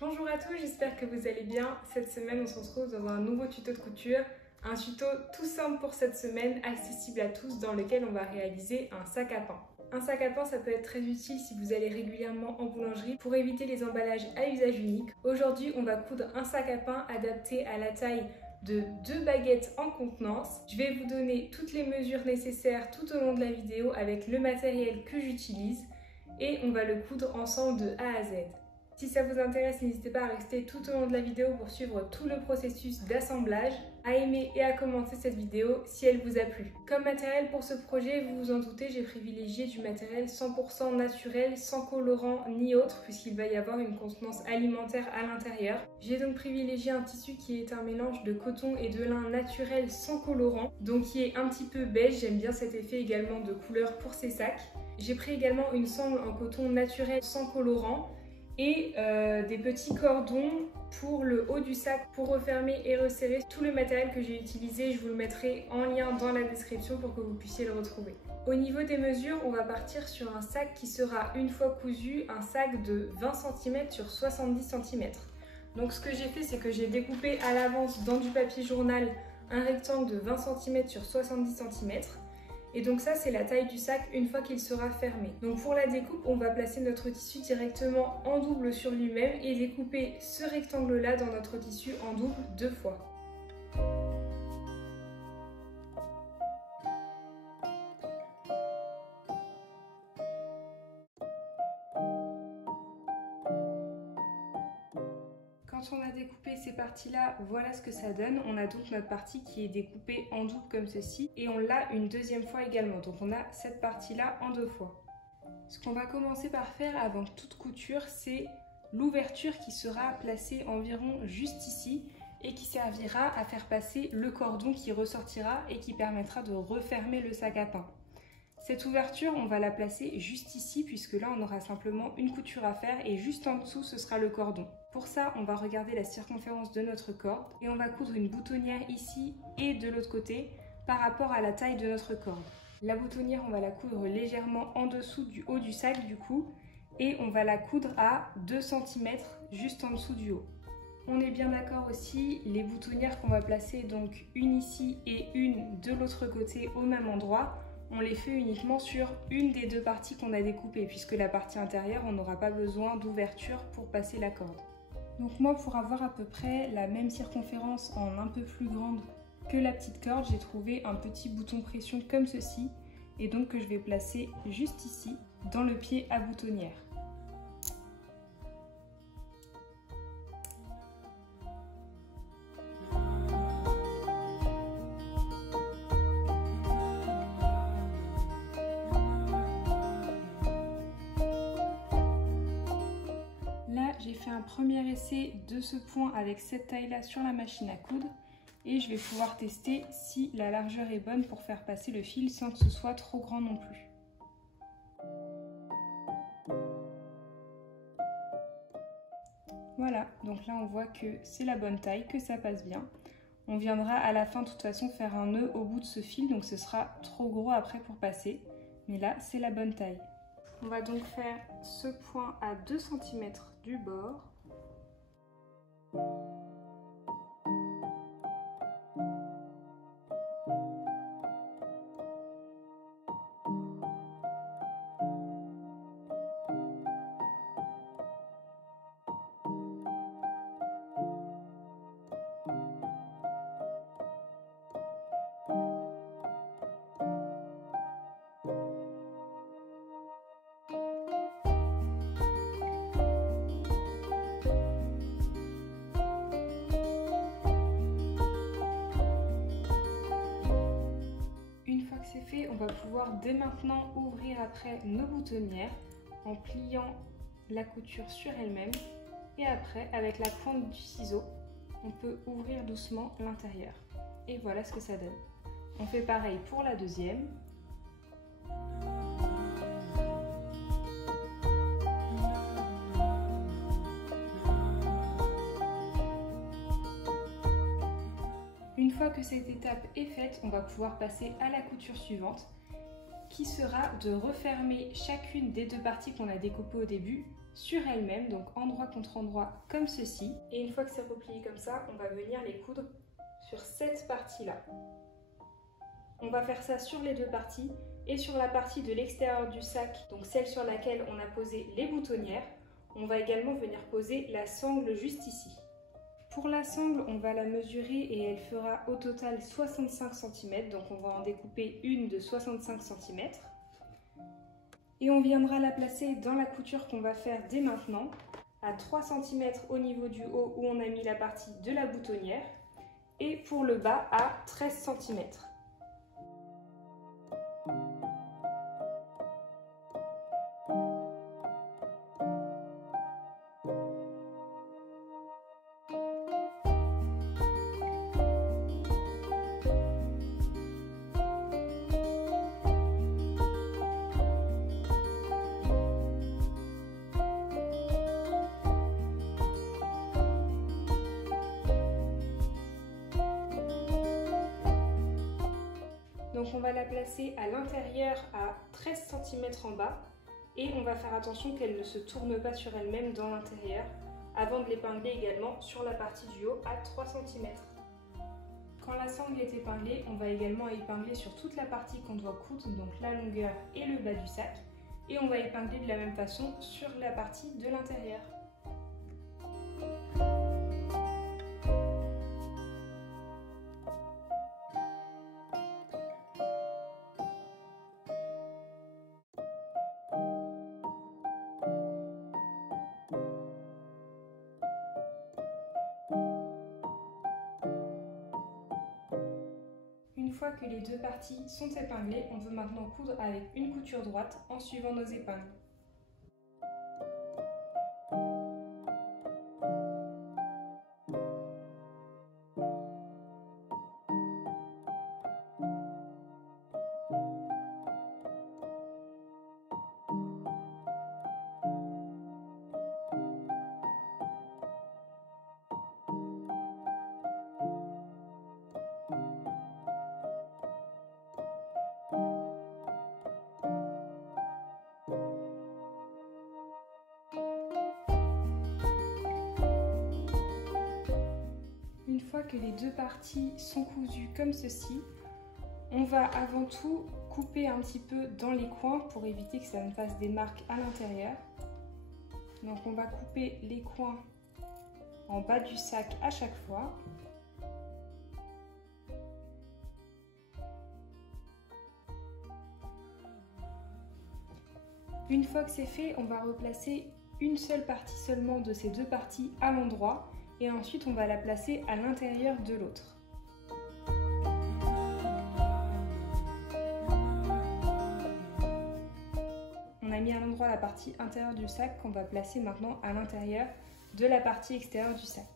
Bonjour à tous, j'espère que vous allez bien. Cette semaine, on se retrouve dans un nouveau tuto de couture. Un tuto tout simple pour cette semaine, accessible à tous, dans lequel on va réaliser un sac à pain. Un sac à pain, ça peut être très utile si vous allez régulièrement en boulangerie pour éviter les emballages à usage unique. Aujourd'hui, on va coudre un sac à pain adapté à la taille de 2 baguettes en contenance. Je vais vous donner toutes les mesures nécessaires tout au long de la vidéo avec le matériel que j'utilise et on va le coudre ensemble de A à Z. Si ça vous intéresse, n'hésitez pas à rester tout au long de la vidéo pour suivre tout le processus d'assemblage, à aimer et à commenter cette vidéo si elle vous a plu. Comme matériel pour ce projet, vous vous en doutez, j'ai privilégié du matériel 100% naturel, sans colorant ni autre, puisqu'il va y avoir une contenance alimentaire à l'intérieur. J'ai donc privilégié un tissu qui est un mélange de coton et de lin naturel sans colorant, donc qui est un petit peu beige. J'aime bien cet effet également de couleur pour ces sacs. J'ai pris également une sangle en coton naturel sans colorant, et des petits cordons pour le haut du sac pour refermer et resserrer. Tout le matériel que j'ai utilisé, je vous le mettrai en lien dans la description pour que vous puissiez le retrouver. Au niveau des mesures, on va partir sur un sac qui sera, une fois cousu, un sac de 20 cm sur 70 cm. Donc ce que j'ai fait, c'est que j'ai découpé à l'avance dans du papier journal un rectangle de 20 cm sur 70 cm. Et donc ça, c'est la taille du sac une fois qu'il sera fermé. Donc pour la découpe, on va placer notre tissu directement en double sur lui-même et découper ce rectangle-là dans notre tissu en double 2 fois. Quand on a découpé ces parties-là, voilà ce que ça donne. On a donc notre partie qui est découpée en double comme ceci et on l'a une deuxième fois également. Donc on a cette partie-là en 2 fois. Ce qu'on va commencer par faire avant toute couture, c'est l'ouverture qui sera placée environ juste ici et qui servira à faire passer le cordon qui ressortira et qui permettra de refermer le sac à pain. Cette ouverture, on va la placer juste ici puisque là on aura simplement une couture à faire et juste en dessous ce sera le cordon. Pour ça, on va regarder la circonférence de notre corde et on va coudre une boutonnière ici et de l'autre côté par rapport à la taille de notre corde. La boutonnière, on va la coudre légèrement en dessous du haut du sac du coup et on va la coudre à 2 cm juste en dessous du haut. On est bien d'accord aussi, les boutonnières qu'on va placer, donc une ici et une de l'autre côté au même endroit, on les fait uniquement sur une des 2 parties qu'on a découpées puisque la partie intérieure, on n'aura pas besoin d'ouverture pour passer la corde. Donc moi, pour avoir à peu près la même circonférence en un peu plus grande que la petite corde, j'ai trouvé un petit bouton pression comme ceci et donc que je vais placer juste ici dans le pied à boutonnière. J'ai fait un premier essai de ce point avec cette taille-là sur la machine à coudre et je vais pouvoir tester si la largeur est bonne pour faire passer le fil sans que ce soit trop grand non plus. Voilà, donc là on voit que c'est la bonne taille, que ça passe bien. On viendra à la fin de toute façon faire un nœud au bout de ce fil, donc ce sera trop gros après pour passer, mais là c'est la bonne taille. On va donc faire ce point à 2 cm du bord. C'est fait, on va pouvoir dès maintenant ouvrir après nos boutonnières en pliant la couture sur elle-même et après avec la pointe du ciseau on peut ouvrir doucement l'intérieur et voilà ce que ça donne. On fait pareil pour la deuxième. Une fois que cette étape est faite, on va pouvoir passer à la couture suivante qui sera de refermer chacune des 2 parties qu'on a découpées au début sur elles-mêmes, donc endroit contre endroit comme ceci. Et une fois que c'est replié comme ça, on va venir les coudre sur cette partie-là. On va faire ça sur les deux parties et sur la partie de l'extérieur du sac, donc celle sur laquelle on a posé les boutonnières, on va également venir poser la sangle juste ici. Pour la sangle, on va la mesurer et elle fera au total 65 cm, donc on va en découper une de 65 cm. Et on viendra la placer dans la couture qu'on va faire dès maintenant, à 3 cm au niveau du haut où on a mis la partie de la boutonnière, et pour le bas à 13 cm. Donc on va la placer à l'intérieur à 13 cm en bas et on va faire attention qu'elle ne se tourne pas sur elle-même dans l'intérieur avant de l'épingler également sur la partie du haut à 3 cm. Quand la sangle est épinglée, on va également épingler sur toute la partie qu'on doit coudre, donc la longueur et le bas du sac, et on va épingler de la même façon sur la partie de l'intérieur. Une fois que les deux parties sont épinglées, on veut maintenant coudre avec une couture droite en suivant nos épingles. Une fois que les deux parties sont cousues comme ceci, on va avant tout couper un petit peu dans les coins pour éviter que ça ne fasse des marques à l'intérieur. Donc on va couper les coins en bas du sac à chaque fois. Une fois que c'est fait, on va replacer une seule partie seulement de ces deux parties à l'endroit et ensuite on va la placer à l'intérieur de l'autre. On a mis à l'endroit la partie intérieure du sac qu'on va placer maintenant à l'intérieur de la partie extérieure du sac.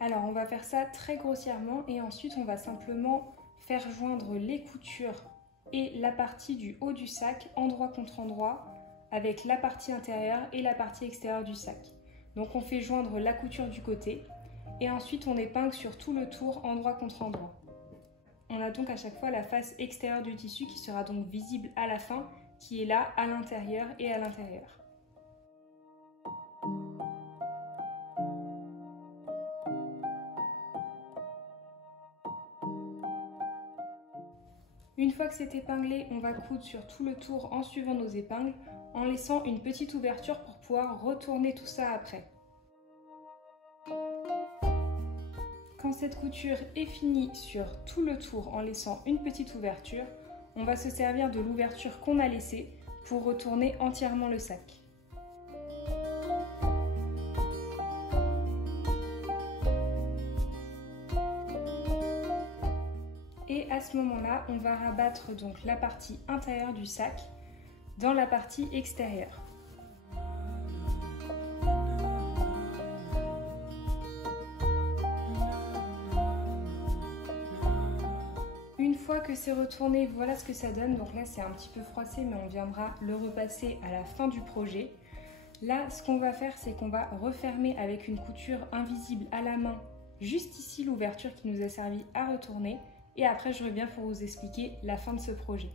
Alors on va faire ça très grossièrement et ensuite on va simplement faire joindre les coutures et la partie du haut du sac endroit contre endroit avec la partie intérieure et la partie extérieure du sac. Donc on fait joindre la couture du côté et ensuite on épingle sur tout le tour endroit contre endroit. On a donc à chaque fois la face extérieure du tissu qui sera donc visible à la fin, qui est là à l'intérieur et à l'intérieur. Une fois que c'est épinglé, on va coudre sur tout le tour en suivant nos épingles, en laissant une petite ouverture pour pouvoir retourner tout ça après. Quand cette couture est finie sur tout le tour en laissant une petite ouverture, on va se servir de l'ouverture qu'on a laissée pour retourner entièrement le sac. Et à ce moment-là, on va rabattre donc la partie intérieure du sac dans la partie extérieure. Une fois que c'est retourné, voilà ce que ça donne. Donc là, c'est un petit peu froissé, mais on viendra le repasser à la fin du projet. Là, ce qu'on va faire, c'est qu'on va refermer avec une couture invisible à la main, juste ici l'ouverture qui nous a servi à retourner. et après je reviens pour vous expliquer la fin de ce projet.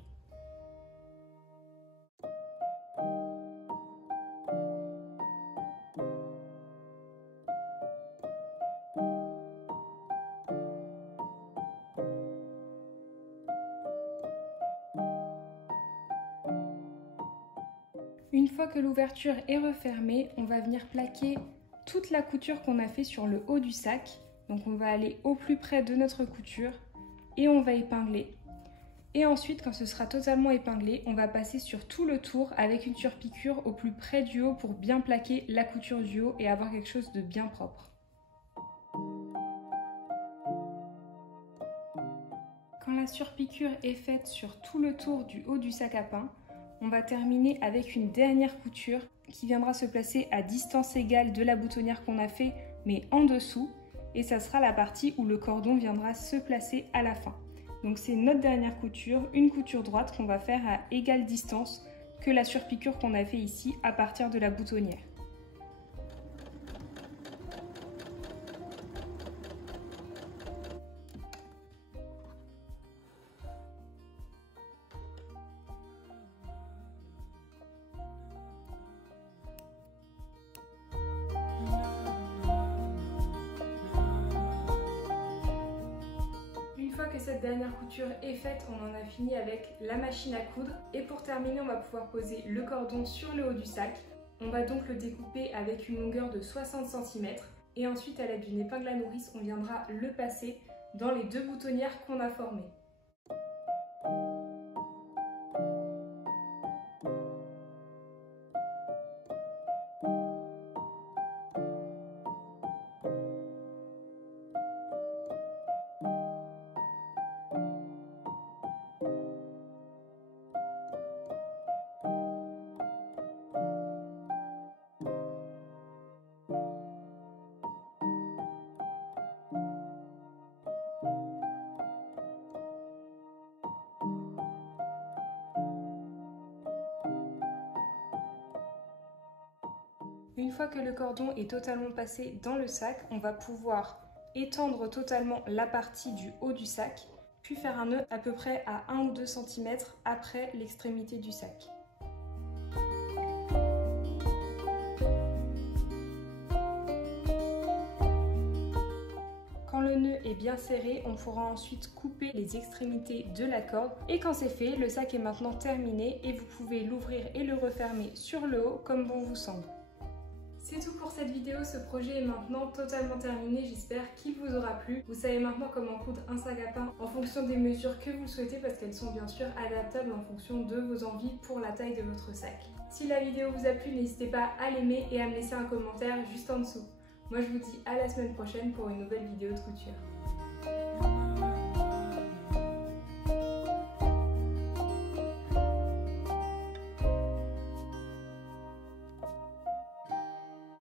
Une fois que l'ouverture est refermée, on va venir plaquer toute la couture qu'on a fait sur le haut du sac. Donc on va aller au plus près de notre couture et on va épingler. Et ensuite, quand ce sera totalement épinglé, on va passer sur tout le tour avec une surpiqûre au plus près du haut pour bien plaquer la couture du haut et avoir quelque chose de bien propre. Quand la surpiqûre est faite sur tout le tour du haut du sac à pain, on va terminer avec une dernière couture qui viendra se placer à distance égale de la boutonnière qu'on a fait, mais en dessous. Et ça sera la partie où le cordon viendra se placer à la fin. Donc c'est notre dernière couture, une couture droite qu'on va faire à égale distance que la surpiqûre qu'on a fait ici à partir de la boutonnière. Une fois que cette dernière couture est faite, on en a fini avec la machine à coudre. Et pour terminer, on va pouvoir poser le cordon sur le haut du sac. On va donc le découper avec une longueur de 60 cm. Et ensuite, à l'aide d'une épingle à nourrice, on viendra le passer dans les deux boutonnières qu'on a formées. Une fois que le cordon est totalement passé dans le sac, on va pouvoir étendre totalement la partie du haut du sac, puis faire un nœud à peu près à 1 ou 2 cm après l'extrémité du sac. Quand le nœud est bien serré, on pourra ensuite couper les extrémités de la corde. Et quand c'est fait, le sac est maintenant terminé et vous pouvez l'ouvrir et le refermer sur le haut comme bon vous semble. C'est tout pour cette vidéo, ce projet est maintenant totalement terminé, j'espère qu'il vous aura plu. Vous savez maintenant comment coudre un sac à pain en fonction des mesures que vous souhaitez parce qu'elles sont bien sûr adaptables en fonction de vos envies pour la taille de votre sac. Si la vidéo vous a plu, n'hésitez pas à l'aimer et à me laisser un commentaire juste en dessous. Moi je vous dis à la semaine prochaine pour une nouvelle vidéo de couture.